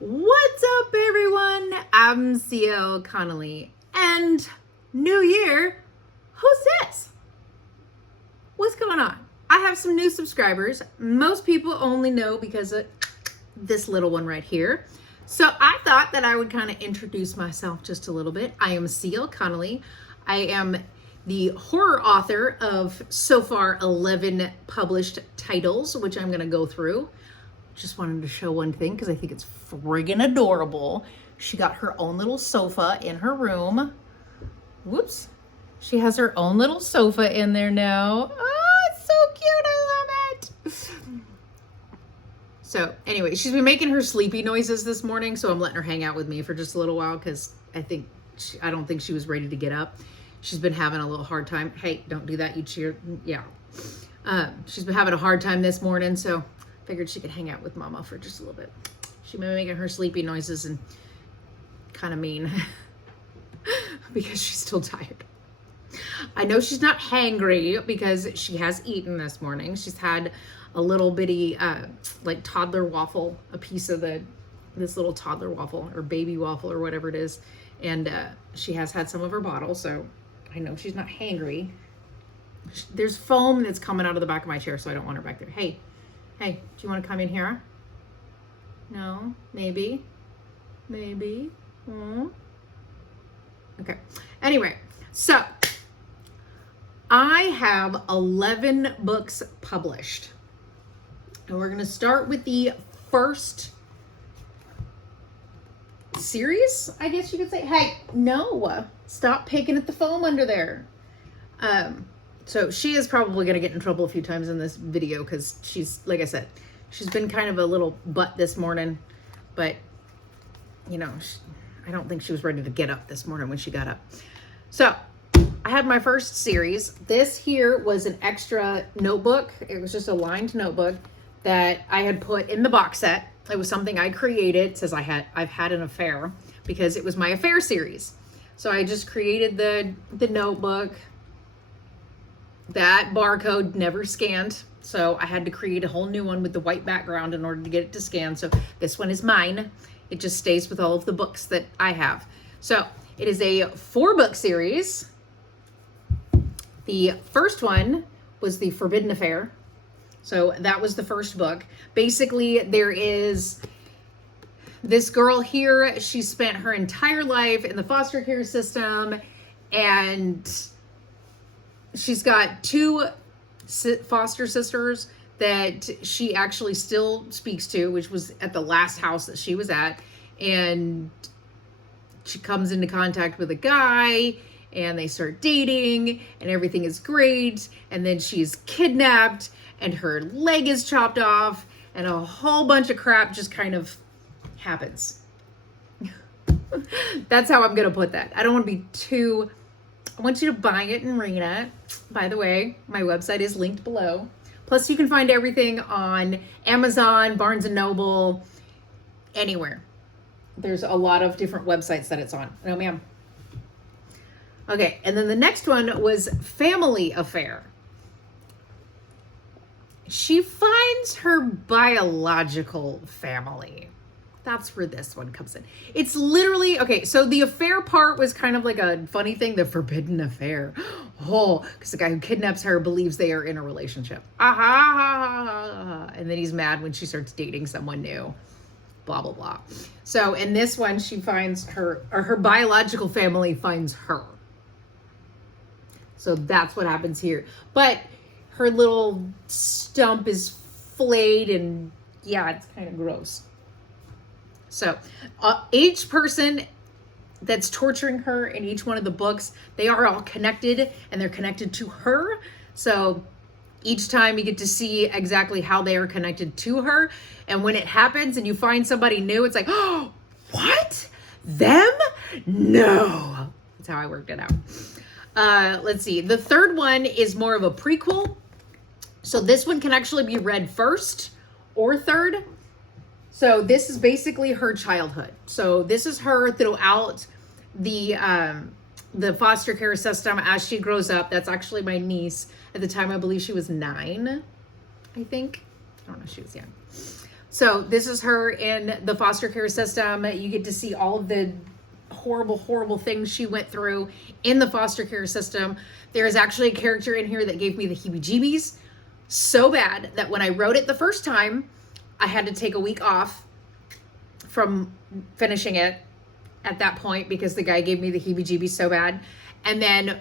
What's up, everyone? I'm CL Connolly, and New Year, who's this? What's going on? I have some new subscribers. Most people only know because of this little one right here. So I thought that I would kind of introduce myself just a little bit. I am CL Connolly. I am the horror author of so far 11 published titles, which I'm going to go through. Just wanted to show one thing because I think it's friggin' adorable. She got her own little sofa in her room. Whoops. She has her own little sofa in there now. Oh, it's so cute. I love it. So anyway, she's been making her sleepy noises this morning, so I'm letting her hang out with me for just a little while because I don't think she was ready to get up. She's been having a little hard time. Hey, don't do that. You cheer. Yeah. She's been having a hard time this morning, so figured she could hang out with Mama for just a little bit. She's been making her sleepy noises and kind of mean because she's still tired. I know she's not hangry because she has eaten this morning. She's had a little bitty like toddler waffle, a piece of this little toddler waffle or baby waffle or whatever it is. And she has had some of her bottle, so I know she's not hangry. There's foam that's coming out of the back of my chair, so I don't want her back there. Hey, do you want to come in here? No? Maybe? Okay. Anyway, so I have 11 books published. And we're going to start with the first series, I guess you could say. Hey, no. Stop picking at the foam under there. So she is probably going to get in trouble a few times in this video because she's, like I said, she's been kind of a little butt this morning. But, you know, I don't think she was ready to get up this morning when she got up. So I had my first series. This here was an extra notebook. It was just a lined notebook that I had put in the box set. It was something I created. It says I've had an affair because it was my affair series. So I just created the notebook. That barcode never scanned, so I had to create a whole new one with the white background in order to get it to scan. So this one is mine. It just stays with all of the books that I have. So it is a 4-book series. The first one was The Forbidden Affair. So that was the first book. Basically, there is this girl here. She spent her entire life in the foster care system, and she's got 2 foster sisters that she actually still speaks to, which was at the last house that she was at. And she comes into contact with a guy and they start dating and everything is great. And then she's kidnapped and her leg is chopped off and a whole bunch of crap just kind of happens. That's how I'm going to put that. I don't want to be too... I want you to buy it and read it. By the way, my website is linked below. Plus, you can find everything on Amazon, Barnes & Noble, anywhere. There's a lot of different websites that it's on. No, ma'am. Okay, and then the next one was Family Affair. She finds her biological family. That's where this one comes in. It's literally, okay, so the affair part was kind of like a funny thing, the forbidden affair. Oh, because the guy who kidnaps her believes they are in a relationship. And then he's mad when she starts dating someone new. Blah, blah, blah. So in this one, she finds her biological family finds her. So that's what happens here. But her little stump is flayed and yeah, it's kind of gross. So each person that's torturing her in each one of the books, they are all connected and they're connected to her. So each time you get to see exactly how they are connected to her. And when it happens and you find somebody new, it's like, oh, what? Them? No. That's how I worked it out. Let's see. The third one is more of a prequel. So this one can actually be read first or third. So this is basically her childhood. So this is her throughout the foster care system as she grows up. That's actually my niece. At the time, I believe she was 9, I think. I don't know, she was young. So this is her in the foster care system. You get to see all of the horrible, horrible things she went through in the foster care system. There is actually a character in here that gave me the heebie-jeebies so bad that when I wrote it the first time, I had to take a week off from finishing it at that point because the guy gave me the heebie-jeebies so bad. And then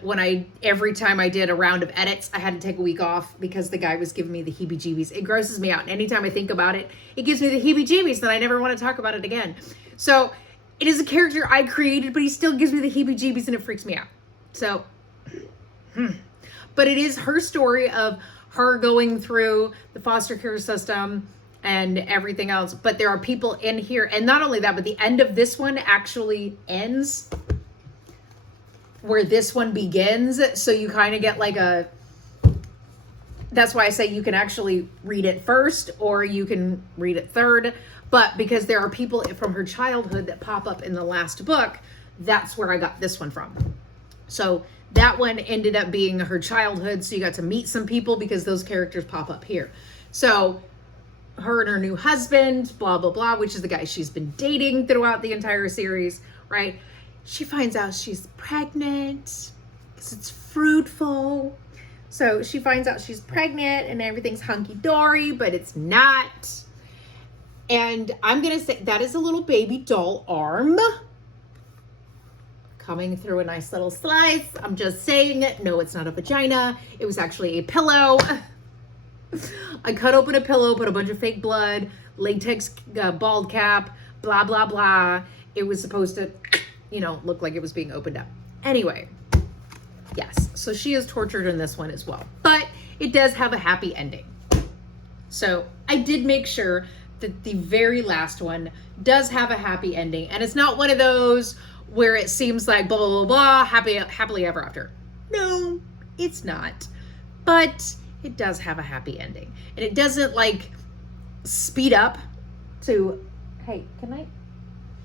every time I did a round of edits, I had to take a week off because the guy was giving me the heebie-jeebies. It grosses me out. And anytime I think about it, it gives me the heebie-jeebies, then I never want to talk about it again. So it is a character I created, but he still gives me the heebie-jeebies and it freaks me out. So, but it is her story of her going through the foster care system and everything else. But there are people in here. And not only that, but the end of this one actually ends where this one begins. So you kind of get like that's why I say you can actually read it first or you can read it third. But because there are people from her childhood that pop up in the last book, that's where I got this one from. So that one ended up being her childhood. So you got to meet some people because those characters pop up here. So her and her new husband, blah, blah, blah, which is the guy she's been dating throughout the entire series, right? She finds out she's pregnant because it's fruitful. So she finds out she's pregnant and everything's hunky-dory, but it's not. And I'm going to say that is a little baby doll arm coming through a nice little slice. I'm just saying it. No, it's not a vagina. It was actually a pillow. I cut open a pillow, put a bunch of fake blood, latex bald cap, blah, blah, blah. It was supposed to, look like it was being opened up. Anyway, yes. So she is tortured in this one as well. But it does have a happy ending. So I did make sure that the very last one does have a happy ending. And it's not one of those where it seems like blah, blah, blah, blah, happily ever after. No, it's not. But it does have a happy ending. And it doesn't speed up to, hey,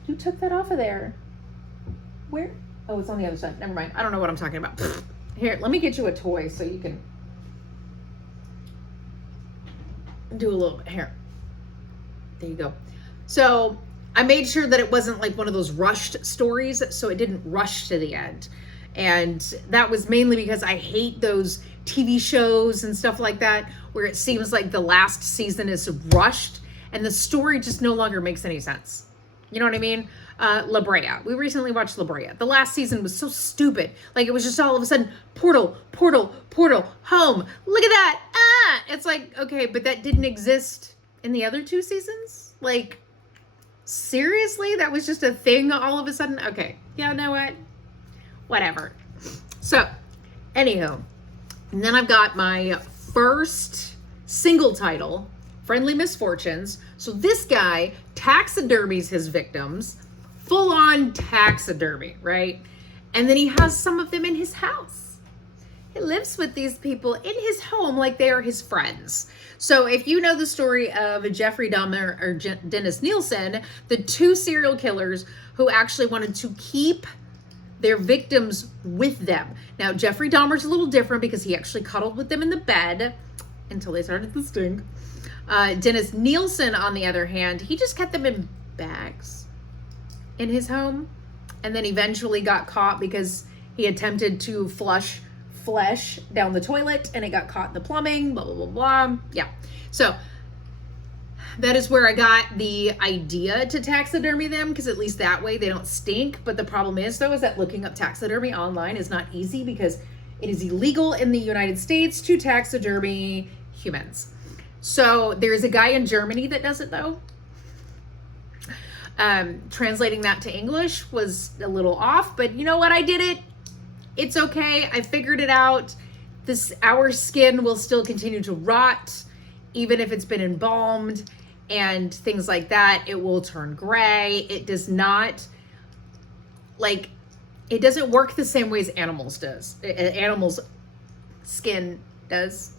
you took that off of there. Where? Oh, it's on the other side. Never mind. I don't know what I'm talking about. Here, let me get you a toy so you can do a little bit. Here. There you go. So I made sure that it wasn't like one of those rushed stories, so it didn't rush to the end. And that was mainly because I hate those TV shows and stuff like that where it seems like the last season is rushed and the story just no longer makes any sense. You know what I mean? La Brea. We recently watched La Brea. The last season was so stupid. Like it was just all of a sudden portal, portal, portal, home. Look at that. It's like, okay, but that didn't exist in the other two seasons? Like, seriously? That was just a thing all of a sudden? Okay. Yeah, know what? Whatever. So, anywho. And then I've got my first single title, Friendly Misfortunes. So this guy taxidermies his victims, full on taxidermy, right? And then he has some of them in his house. He lives with these people in his home like they are his friends. So if you know the story of Jeffrey Dahmer or Dennis Nielsen, the two serial killers who actually wanted to keep their victims with them. Now, Jeffrey Dahmer's a little different because he actually cuddled with them in the bed until they started to stink. Dennis Nielsen, on the other hand, he just kept them in bags in his home and then eventually got caught because he attempted to flush flesh down the toilet and it got caught in the plumbing, blah, blah, blah, blah. Yeah. So that is where I got the idea to taxidermy them because at least that way they don't stink. But the problem is, though, is that looking up taxidermy online is not easy because it is illegal in the United States to taxidermy humans. So there's a guy in Germany that does it, though. Translating that to English was a little off, but you know what? I did it. It's okay. I figured it out. Our skin will still continue to rot, even if it's been embalmed and things like that. It will turn gray. It does not, it doesn't work the same way as animals does. Animals' skin does.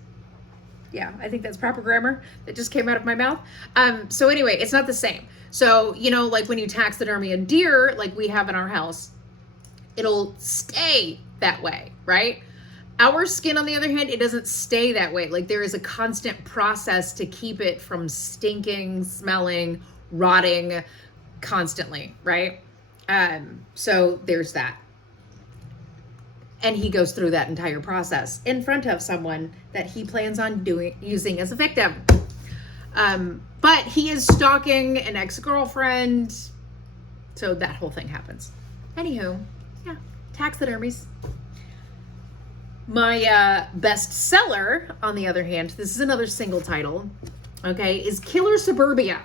Yeah, I think that's proper grammar that just came out of my mouth. So anyway, it's not the same. So, when you taxidermy a deer, like we have in our house, it'll stay that way, right? Our skin, on the other hand, it doesn't stay that way. Like, there is a constant process to keep it from stinking, smelling, rotting constantly, right? So there's that. And he goes through that entire process in front of someone that he plans on using as a victim. But he is stalking an ex-girlfriend. So that whole thing happens. Anywho, yeah, taxidermies. My bestseller, on the other hand, this is another single title, okay, is Killer Suburbia.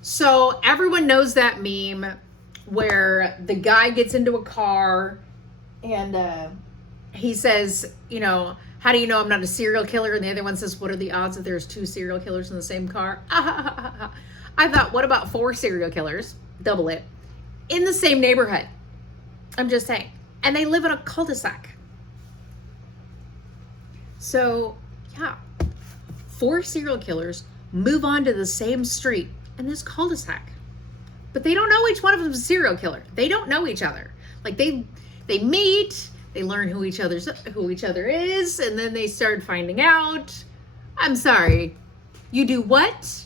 So everyone knows that meme where the guy gets into a car and he says, you know, how do you know I'm not a serial killer? And the other one says, what are the odds that there's 2 serial killers in the same car? I thought, what about 4 serial killers? Double it. In the same neighborhood. I'm just saying. And they live in a cul-de-sac. So, yeah, 4 serial killers move on to the same street in this cul-de-sac. But they don't know each one of them is a serial killer. They don't know each other. Like, they meet, they learn who each other is, and then they start finding out. I'm sorry. You do what?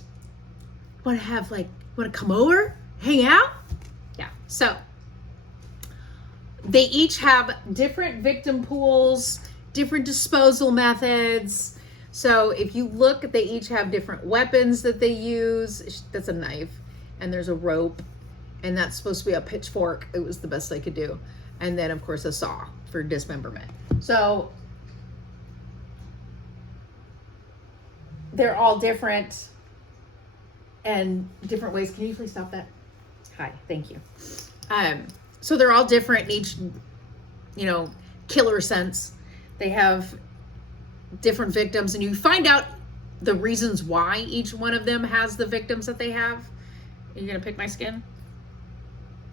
Want to come over? Hang out? Yeah. So, they each have different victim pools, different disposal methods. So if you look, they each have different weapons that they use. That's a knife, and there's a rope, and that's supposed to be a pitchfork. It was the best I could do. And then, of course, a saw for dismemberment. So they're all different and different ways. Can you please stop that? Hi, thank you. So they're all different in each, you know, killer sense. They have different victims, and you find out the reasons why each one of them has the victims that they have. Are you gonna pick my skin?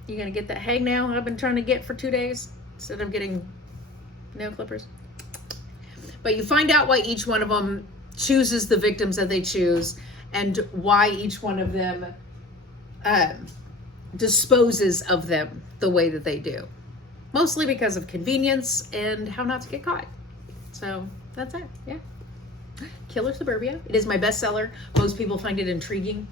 You gonna get that hangnail I've been trying to get for 2 days instead of getting nail clippers? But you find out why each one of them chooses the victims that they choose, and why each one of them disposes of them the way that they do. Mostly because of convenience and how not to get caught. So that's it, yeah. Killer Suburbia. It is my bestseller. Most people find it intriguing.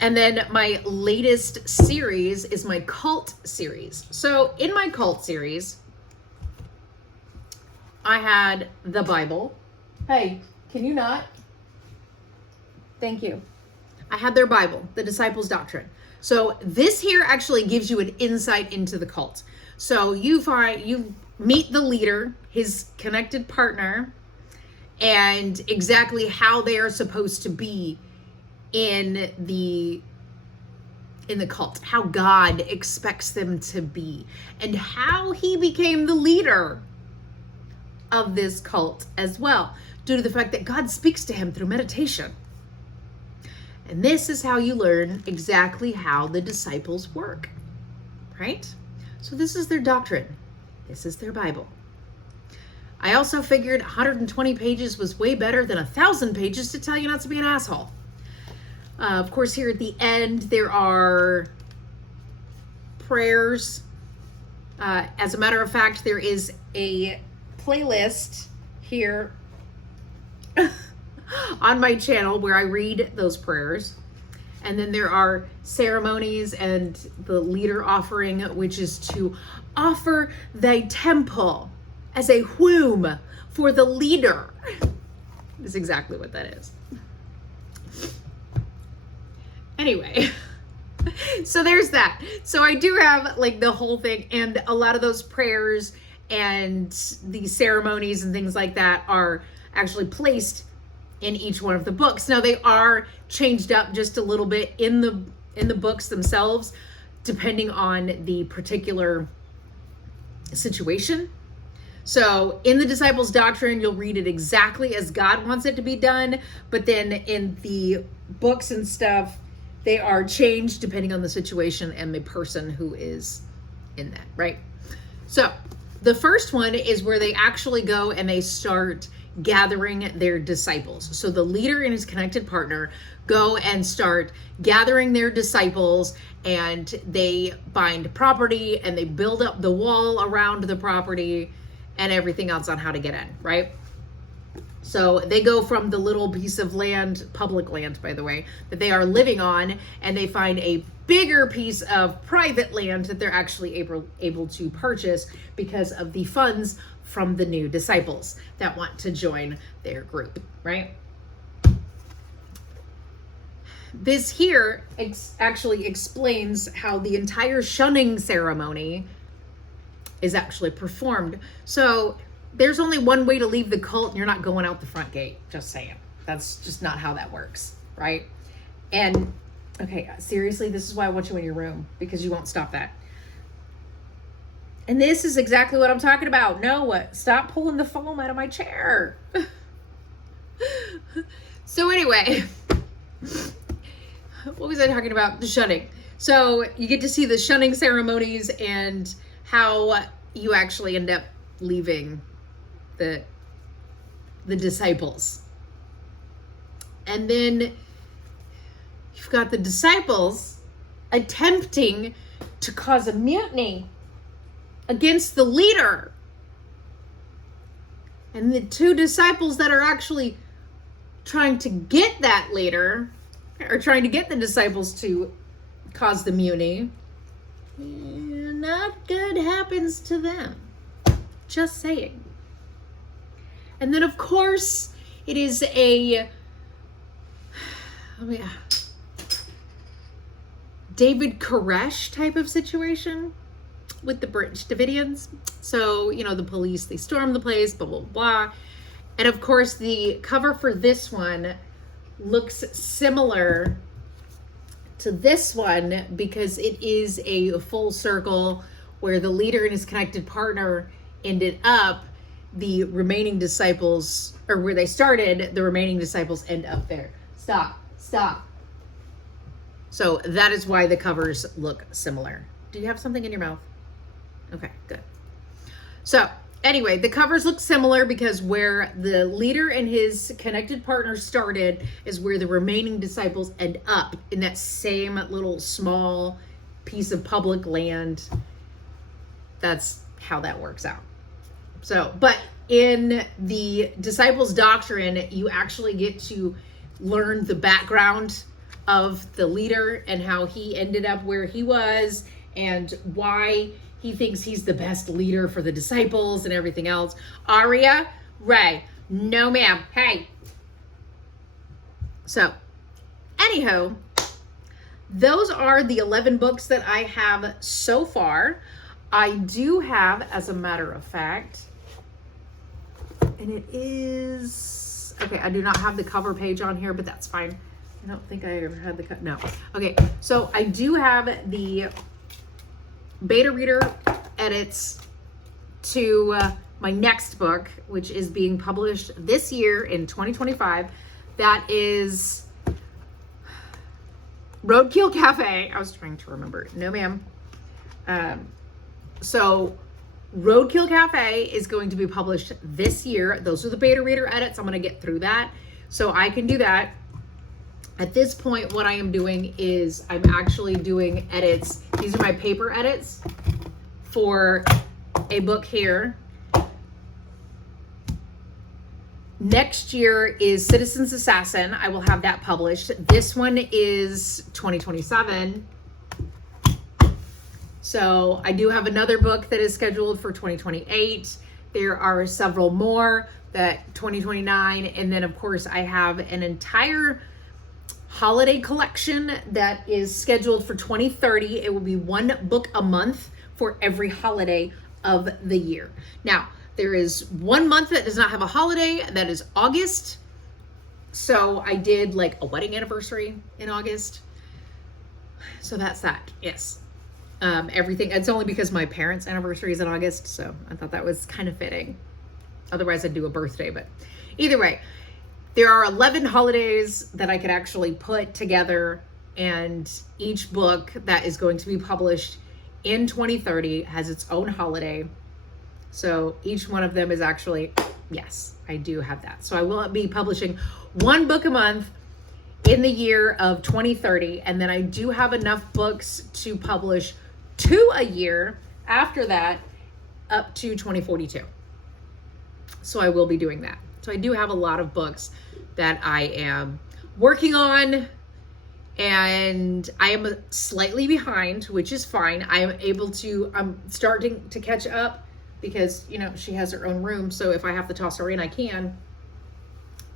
And then my latest series is my cult series. So in my cult series, I had the Bible. Hey, can you not? Thank you. I had their Bible, the Disciples' Doctrine. So this here actually gives you an insight into the cult. So you meet the leader, his connected partner, and exactly how they are supposed to be in the cult, how God expects them to be, and how he became the leader of this cult as well, due to the fact that God speaks to him through meditation. And this is how you learn exactly how the disciples work, right? So this is their doctrine. This is their Bible. I also figured 120 pages was way better than 1,000 pages to tell you not to be an asshole. Of course, here at the end, there are prayers. As a matter of fact, there is a playlist here on my channel where I read those prayers. And then there are ceremonies and the leader offering, which is to offer thy temple as a womb for the leader. Is exactly what that is. Anyway, so there's that. So I do have like the whole thing, and a lot of those prayers and the ceremonies and things like that are actually placed in each one of the books. Now they are changed up just a little bit in the books themselves, depending on the particular situation. So in the Disciples' Doctrine, you'll read it exactly as God wants it to be done. But then in the books and stuff, they are changed depending on the situation and the person who is in that, right? So the first one is where they actually go and they start gathering their disciples. So the leader and his connected partner go and start gathering their disciples, and they bind property and they build up the wall around the property, and everything else on how to get in, right? So they go from the little piece of land, public land, by the way, that they are living on, and they find a bigger piece of private land that they're actually able to purchase because of the funds from the new disciples that want to join their group, right? This here actually explains how the entire shunning ceremony is actually performed. So there's only one way to leave the cult, and you're not going out the front gate. Just saying. That's just not how that works, right? And, okay, seriously, this is why I want you in your room, because you won't stop that. And this is exactly what I'm talking about. No, stop pulling the foam out of my chair. So anyway, what was I talking about? The shunning. So you get to see the shunning ceremonies and how you actually end up leaving the disciples. And then you've got the disciples attempting to cause a mutiny against the leader. And the two disciples that are actually trying to get that leader, or trying to get the disciples to cause the mutiny, not good happens to them. Just saying. And then, of course, it is a David Koresh type of situation with the British Davidians. So, you know, the police, they storm the place, blah, blah, blah. And of course, the cover for this one looks similar to this one because it is a full circle where the leader and his connected partner ended up. The remaining disciples, or where they started, the remaining disciples end up there. Stop. So that is why the covers look similar. Do you have something in your mouth? Okay, good. So anyway, the covers look similar because where the leader and his connected partner started is where the remaining disciples end up, in that same little small piece of public land. That's how that works out. So, but in the Disciples Doctrine, you actually get to learn the background of the leader and how he ended up where he was and why he thinks he's the best leader for the disciples and everything else. Aria, Ray, no ma'am, hey. So, anyhow, those are the 11 books that I have so far. I do have, as a matter of fact, and it is, okay, I do not have the cover page on here, but that's fine. I don't think I ever had the no. Okay, so I do have the beta reader edits to my next book, which is being published this year in 2025. That is Roadkill Cafe. I was trying to remember. No, ma'am. So Roadkill Cafe is going to be published this year. Those are the beta reader edits. I'm going to get through that so I can do that. At this point, what I am doing is I'm actually doing edits. These are my paper edits for a book here. Next year is Citizen's Assassin. I will have that published. This one is 2027. So I do have another book that is scheduled for 2028. There are several more that 2029. And then of course I have an entire holiday collection that is scheduled for 2030. It will be one book a month for every holiday of the year. Now, there is 1 month that does not have a holiday, that is August. So I did like a wedding anniversary in August. So that's that, yes. Everything, it's only because my parents' anniversary is in August, so I thought that was kind of fitting. Otherwise I'd do a birthday, but either way, there are 11 holidays that I could actually put together, and each book that is going to be published in 2030 has its own holiday. So each one of them is actually, yes, I do have that. So I will be publishing one book a month in the year of 2030. And then I do have enough books to publish 2 a year after that up to 2042. So I will be doing that. So I do have a lot of books that I am working on, and I am slightly behind, which is fine. I'm starting to catch up because, you know, she has her own room. So if I have to toss her in, I can.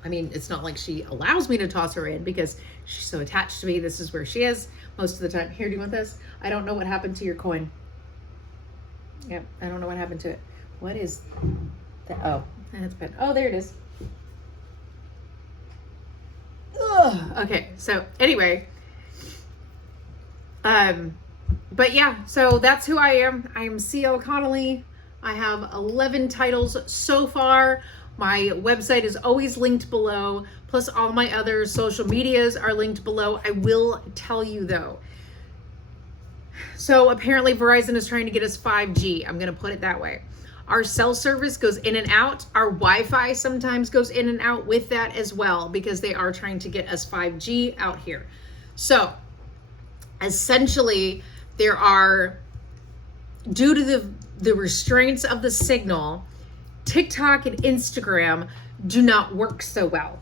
I mean, it's not like she allows me to toss her in because she's so attached to me. This is where she is most of the time. Here, do you want this? I don't know what happened to your coin. Yep, I don't know what happened to it. What is that? Oh, that's bad. Oh, there it is. Ugh. Okay, so anyway, but yeah, so that's who I am. I am C.L. Connolly. I have 11 titles so far. My website is always linked below, plus all my other social medias are linked below. I will tell you though, so apparently Verizon is trying to get us 5G. I'm going to put it that way. Our cell service goes in and out. Our Wi-Fi sometimes goes in and out with that as well, because they are trying to get us 5G out here. So essentially there are, due to the restraints of the signal, TikTok and Instagram do not work so well.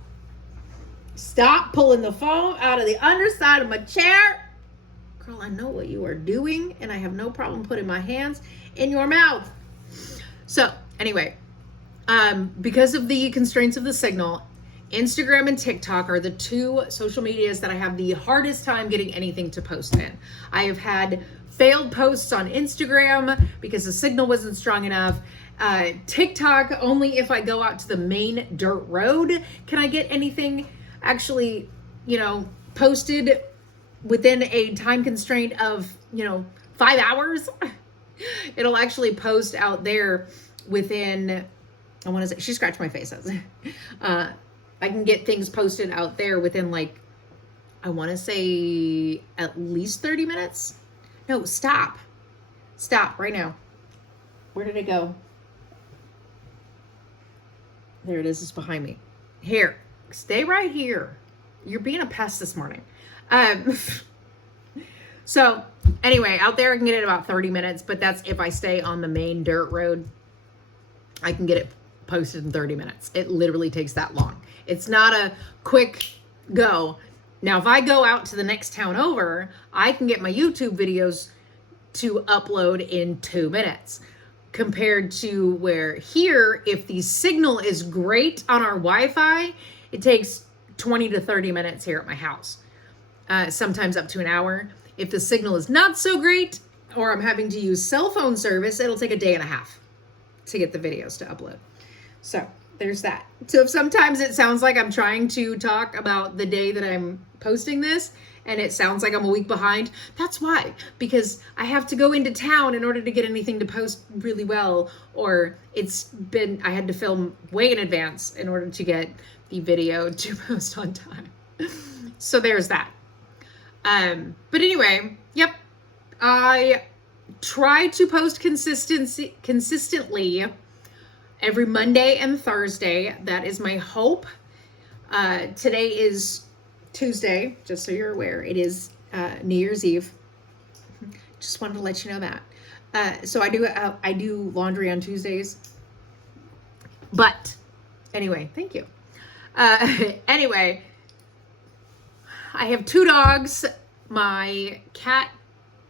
Stop pulling the phone out of the underside of my chair. Girl, I know what you are doing, and I have no problem putting my hands in your mouth. So anyway, because of the constraints of the signal, Instagram and TikTok are the two social medias that I have the hardest time getting anything to post in. I have had failed posts on Instagram because the signal wasn't strong enough. TikTok, only if I go out to the main dirt road can I get anything actually, you know, posted within a time constraint of, you know, 5 hours. It'll actually post out there within, I want to say, she scratched my face. I can get things posted out there within, like, I want to say at least 30 minutes. No, stop right now. Where did it go? There it is. It's behind me. Here, stay right here. You're being a pest this morning. So anyway, out there I can get it in about 30 minutes, but that's if I stay on the main dirt road. I can get it posted in 30 minutes. It literally takes that long. It's not a quick go. Now, if I go out to the next town over, I can get my YouTube videos to upload in 2 minutes. Compared to where here, if the signal is great on our Wi-Fi, it takes 20 to 30 minutes here at my house. Sometimes up to an hour. If the signal is not so great, or I'm having to use cell phone service, it'll take a day and a half to get the videos to upload. So there's that. So if sometimes it sounds like I'm trying to talk about the day that I'm posting this, and it sounds like I'm a week behind, that's why. Because I have to go into town in order to get anything to post really well, or I had to film way in advance in order to get the video to post on time. So there's that. But anyway, yep, I try to post consistently every Monday and Thursday. That is my hope. Today is Tuesday, just so you're aware. It is New Year's Eve. Just wanted to let you know that. So I do laundry on Tuesdays. But anyway, thank you. Anyway, I have 2 dogs. My cat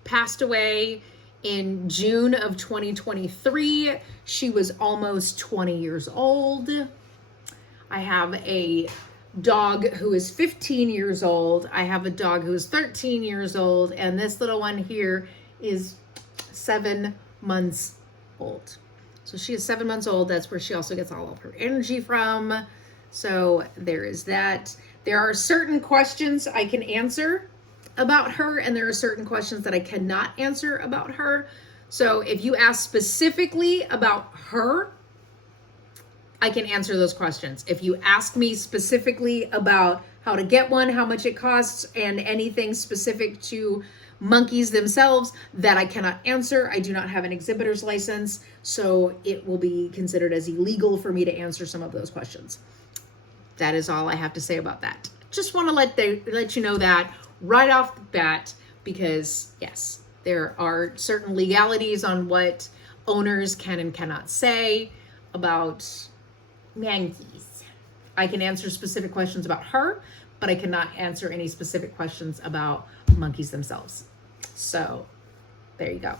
passed away in June of 2023. She was almost 20 years old. I have a dog who is 15 years old. I have a dog who is 13 years old. And this little one here is 7 months old. So she is 7 months old. That's where she also gets all of her energy from. So there is that. There are certain questions I can answer about her, and there are certain questions that I cannot answer about her. So if you ask specifically about her, I can answer those questions. If you ask me specifically about how to get one, how much it costs, and anything specific to monkeys themselves, that I cannot answer. I do not have an exhibitor's license, so it will be considered as illegal for me to answer some of those questions. That is all I have to say about that. Just want to let you know that right off the bat, because yes, there are certain legalities on what owners can and cannot say about monkeys. I can answer specific questions about her, but I cannot answer any specific questions about monkeys themselves. So there you go.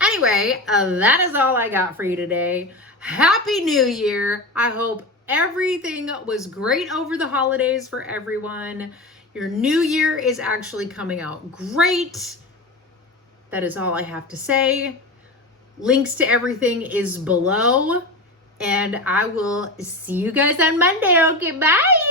Anyway, that is all I got for you today. Happy New Year. I hope everything was great over the holidays for everyone. Your new year is actually coming out great. That is all I have to say. Links to everything is below. And I will see you guys on Monday. Okay, bye.